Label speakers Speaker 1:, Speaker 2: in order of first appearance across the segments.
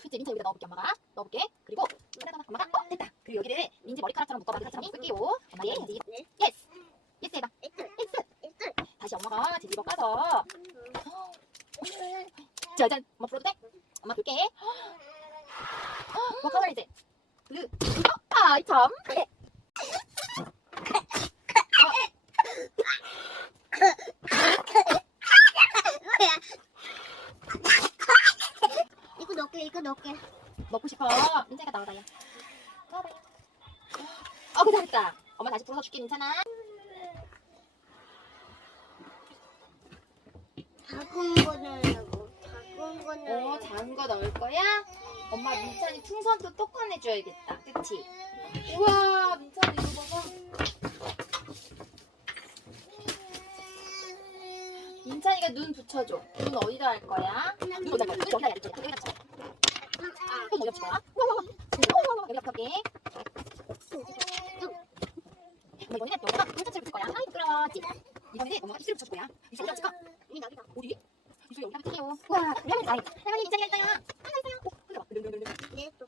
Speaker 1: 민차 여기다 넣어볼게 엄마가. 넣어볼게. 그리고 엄마가 어 됐다. 그리고 여기를 민지 머리카락처럼 묶어봐. 머리카락처럼 묶을게요. 엄마 예 해야지
Speaker 2: 네.
Speaker 1: 예스. 예스 해봐.
Speaker 2: 에스.
Speaker 1: 예스. 다시 엄마가 뒤집어 까서 짜잔 엄마 불어도 돼? 엄마 볼게 뭐 컬러 이제 블루 아이 참 네.
Speaker 2: 이거 넣게.
Speaker 1: 먹고 싶어. 민재가 나와봐요. 나와봐요. 어 그래 잘했다 엄마 다시 불어서 줄게 괜찮아?
Speaker 2: 작은 거는 작은 거는
Speaker 1: 어 작은 거 넣을 거야? 엄마 민찬이 풍선도 또 꺼내줘야겠다. 그치? 우와 민찬이 이거 봐봐. 민찬이가 눈 붙여줘. 눈 어디다 할 거야? 눈 어디다 할 거야? 눈 흔들어
Speaker 2: 네 또.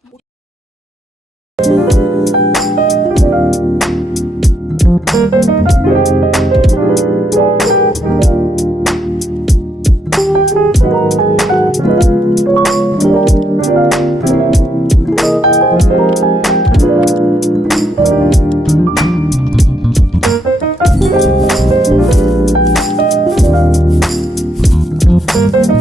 Speaker 1: 네,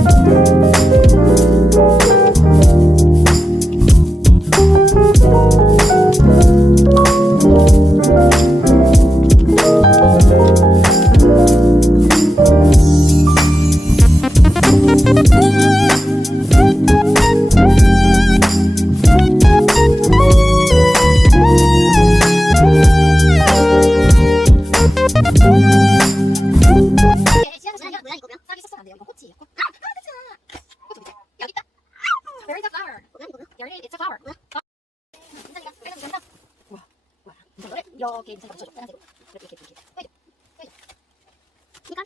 Speaker 1: 이렇게 이렇게 이렇게.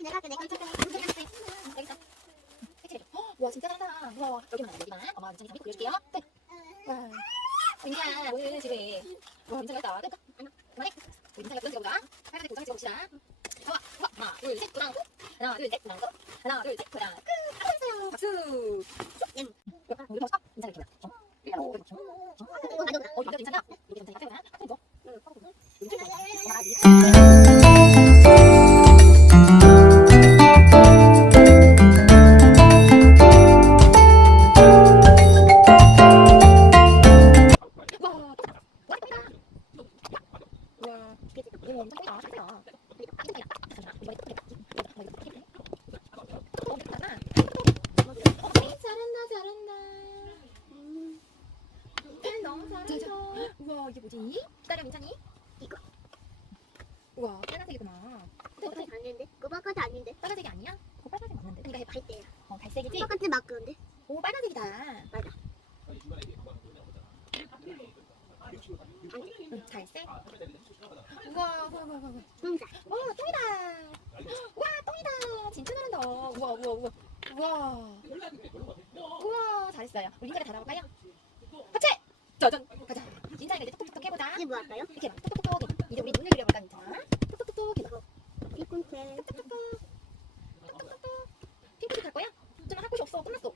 Speaker 2: 내가 할게, 내가 할게.
Speaker 1: 민찬이 여기 있어. 여기 있어. 그치? 헉, 와 진짜 잘한다. 와 여기만 여기만. 엄마 민찬이 잡고 보여줄게요. 네. 와. 민찬 오늘 집에 와 민찬이 했다. 끝. 그만해. 우리 민찬이가 던지고 보자. 빨간색 도장을 찍어봅시다. 좋아, 좋아. 하나, 둘, 셋, 도장. 하나, 둘, 셋, 도장. 하나, 둘, 셋, 도장. 끝. 잘했어요. 박수. 우와, 빨간색이구나.
Speaker 2: 그거 아닌데? 그거까지 아닌데?
Speaker 1: 빨간색이 아니야? 그거 빨간색 맞는데? 그러니까 해봐.
Speaker 2: 갈대야.
Speaker 1: 어, 갈색이지?
Speaker 2: 똑같은 마크인데?
Speaker 1: 오, 빨간색이다.
Speaker 2: 맞아.
Speaker 1: 응, 갈색. 우와, 우와, 우와, 우와.
Speaker 2: 똥자.
Speaker 1: 와, 똥이다. 우와, 똥이다. 진짜 잘한다. 우와, 우와, 우와. 우와. 우와, 잘했어요. 우리 인사가 잘해볼까요? 하체! 짜잔! 가자. 인사가 이제 톡톡톡 해보자.
Speaker 2: 이게 뭐 할까요?
Speaker 1: 이렇게 막 톡톡톡톡. 이제 우리 눈을 그려볼까, 인사? 톡톡톡톡. 톡톡톡톡. 핑크색 할 거야? 좀할 곳이 없어. 끝났어.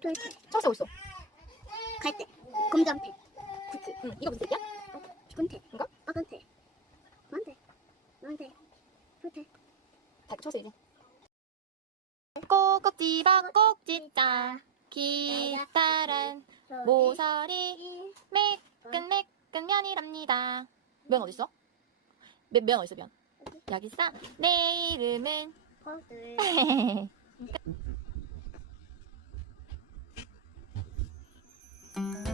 Speaker 2: 돌체.
Speaker 1: 초록색 어딨어?
Speaker 2: 갈대. 검정색.
Speaker 1: 그치. 응, 이거 무슨 색이야?
Speaker 2: 피콘테.
Speaker 1: 이거?
Speaker 2: 빨간색. 노란색. 노란색. 푸테.
Speaker 1: 다 초록색 이제. 꼭꼭지바 꼭진짜 기다란 모서리 매끈매끈 면이랍니다. 면 어딨어? 면, 면 어딨어 면? 여기 있어. 내 이름은
Speaker 2: 퍼들.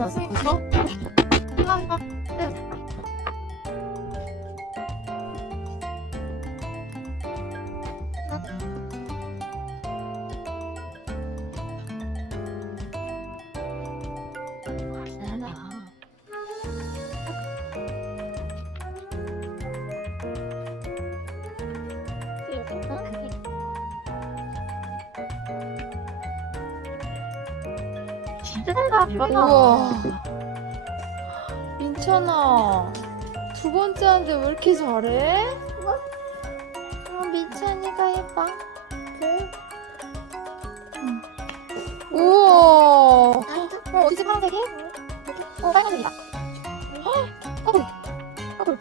Speaker 1: 어. 네.
Speaker 3: 우와. 민찬아. 두 번째 하는데 왜 이렇게 잘해? 어, 민찬이가 해봐. 우와.
Speaker 1: 어, 어디지 파란색이? 어, 빨간색이다. 헉, 꺼불. 꺼불.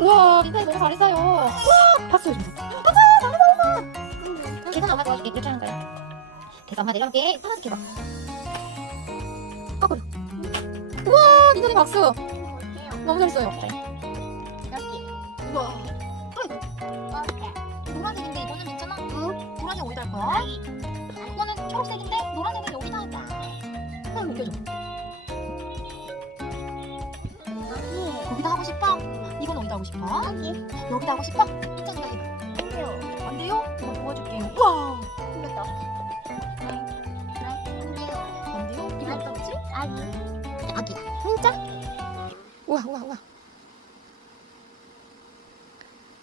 Speaker 1: 우와, 민찬이 너무 잘했어요. 우와, 박수. 박수! 잘했어, 잘했어. 계산 엄마 도와줄게. 이렇게 하는 거야. 계산 엄마 내려올게. 파란색 해봐. 민찬이 박수. 너무 잘했어요. 우와. 노란색인데 이거는 괜찮아? 응. 노란색 어디다 할 거야? 이거는 초록색인데 노란색은 여기다 할까? 한번 느껴줘. 여기다 하고 싶어? 이건 어디다 하고 싶어? 여기다 하고 싶어? 괜찮아 해봐. 안 돼요? 이거 도와줄게. 우와. 안 돼요? 이거 어디다 붙지?
Speaker 2: 아기.
Speaker 1: 진짜? 우와 우와 우와.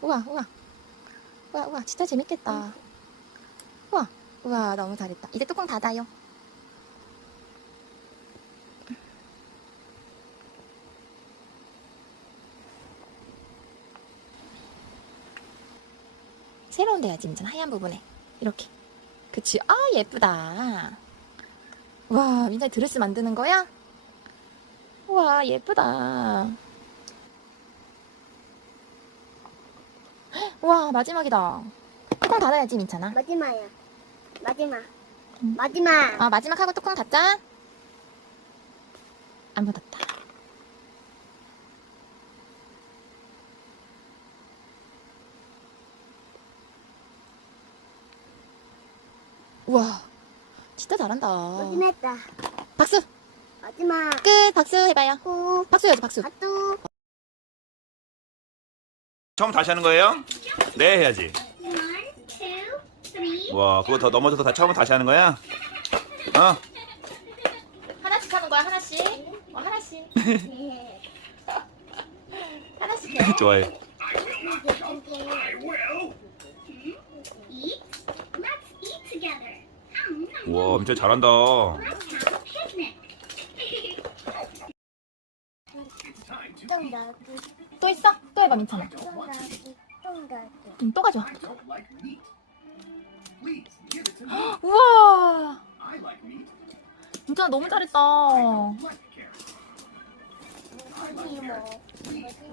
Speaker 1: 우와 우와. 우와 우와 진짜 재밌겠다. 우와 우와 너무 잘했다. 이제 뚜껑 닫아요. 새로운 데 해야지 민찬 하얀 부분에 이렇게 그치 아 예쁘다 와 민찬이 드레스 만드는 거야? 와 예쁘다 와 마지막이다 뚜껑 닫아야지 민찬아
Speaker 2: 마지막이야. 마지막.
Speaker 1: 응.
Speaker 2: 마지막.
Speaker 1: 아 마지막 하고 뚜껑 닫자 안 닫았다 우와 진짜 잘한다
Speaker 2: 마지막이다.
Speaker 1: 박수
Speaker 2: 마지막.
Speaker 1: 끝 박수 해봐요
Speaker 2: 후.
Speaker 1: 박수 해야지 박수
Speaker 2: 핫도.
Speaker 4: 처음 다시 하는 거예요? 네 해야지.
Speaker 2: One, two, three.
Speaker 4: 와 그거 더 넘어져서 다 처음 다시 하는 거야? 어?
Speaker 1: 하나씩 하는 거야 하나씩 어, 하나씩 하나씩 해
Speaker 4: 좋아해. 와 엄청 잘한다.
Speaker 1: 또 있어? 또 해봐 민찬아. 응, 또 가져와 우와 민찬아 너무 잘했다
Speaker 2: 이모.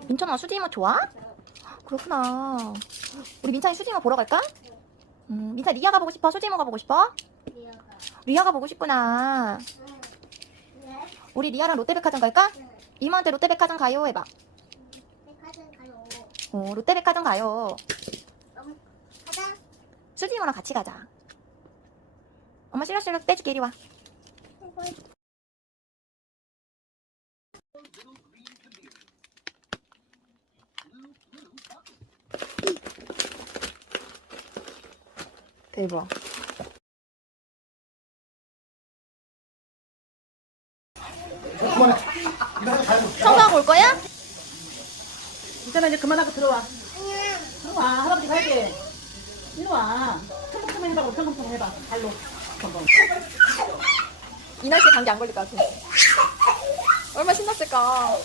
Speaker 1: 민찬아 수지 이모 좋아? 그렇구나 우리 민찬이 수지 이모 보러 갈까? 음, 민찬 리아가 보고 싶어? 수지 이모가 보고 싶어? 리아가 보고 싶구나 우리 리아랑 롯데백화점 갈까? 이모한테 롯데백화점 가요 해봐.
Speaker 2: 백화점 가요.
Speaker 1: 어, 롯데백화점 가요.
Speaker 2: 가자.
Speaker 1: 수지 이모랑 같이 가자. 엄마 실룩실룩 떼줄게 이리 와. 대박 청소하고 올 거야?
Speaker 5: 있잖아 이제 그만하고 들어와. 들어와 할아버지 갈게. 이리 와. 텅텅텅 해봐. 텅텅텅 해봐. 발로. 텅텅.
Speaker 1: 이 날 씨에 감기 안 걸릴 것 같아. 얼마나 신났을까.